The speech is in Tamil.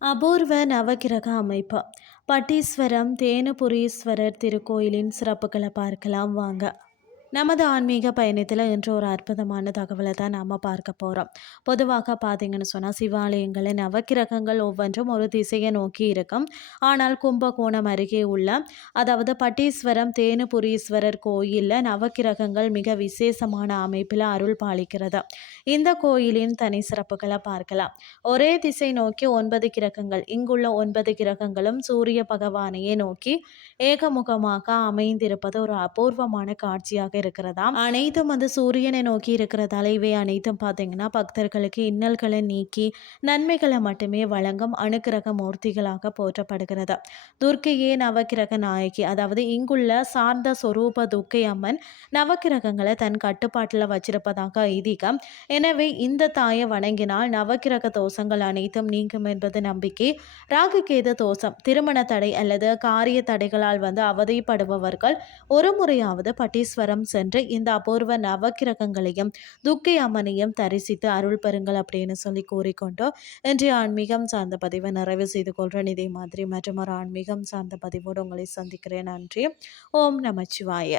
அபூர்வ நவகிரக அமைப்பு. பட்டீஸ்வரம் தேனுபுரீஸ்வரர் திருக்கோயிலின் சிறப்புகளை பார்க்கலாம். வாங்க. நமது ஆன்மீக பயணத்தில் இன்று ஒரு அற்புதமான தகவலை தான் நாம் பார்க்க போகிறோம் பொதுவாக பார்த்தீங்கன்னு சொன்னால் சிவாலயங்களின் நவக்கிரகங்கள் ஒவ்வொன்றும் ஒரு திசையை நோக்கி இருக்கும். ஆனால் கும்பகோணம் அருகே உள்ள அதாவது பட்டீஸ்வரம் தேனுபுரீஸ்வரர் கோயிலில் நவக்கிரகங்கள் மிக விசேஷமான அமைப்பில் அருள் பாலிக்கிறது. இந்த கோயிலின் தனி சிறப்புகளை பார்க்கலாம். ஒரே திசை நோக்கி ஒன்பது கிரகங்கள் இங்குள்ள ஒன்பது கிரகங்களும் சூரிய பகவானையே நோக்கி ஏகமுகமாக அமைந்திருப்பது ஒரு அபூர்வமான காட்சியாக இருக்கிறதாம். அனைத்தும் வந்து சூரியனை நோக்கி இருக்கிறதால இவை அனைத்தும் பார்த்தீங்கன்னா பக்தர்களுக்கு இன்னல்களை நீக்கி நன்மைகளை மட்டுமே வழங்கும் அணுக்கிரக மூர்த்திகளாக போற்றப்படுகிறது. துர்க்கையே நவக்கிரக நாயகி. அதாவது இங்குள்ள சார்ந்த சொரூப துர்க்கை அம்மன் நவக்கிரகங்களை தன் கட்டுப்பாட்டில் வச்சிருப்பதாக ஐதீகம். எனவே இந்த தாயை வணங்கினால் நவக்கிரக தோஷங்கள் அனைத்தும் நீங்கும் என்பது நம்பிக்கை. ராகுகேது தோஷம் திருமண தடை அல்லது காரிய தடைகளால் வந்து அவதிப்படுபவர்கள் ஒரு முறையாவது பட்டீஸ்வரம் சென்று இந்த அபூர்வ நவக்கிரகங்களையும் துக்கை அம்மனையும் தரிசித்து அருள் பெறுங்கள் அப்படின்னு சொல்லி கூறிக்கொண்டு இன்றைய ஆன்மீகம் சார்ந்த பதிவை நிறைவு செய்து கொள்கிறேன் இதே மாதிரி மற்றும் ஒரு ஆன்மீகம் சார்ந்த பதிவோடு உங்களை சந்திக்கிறேன். நன்றி. ஓம் நமச்சிவாய.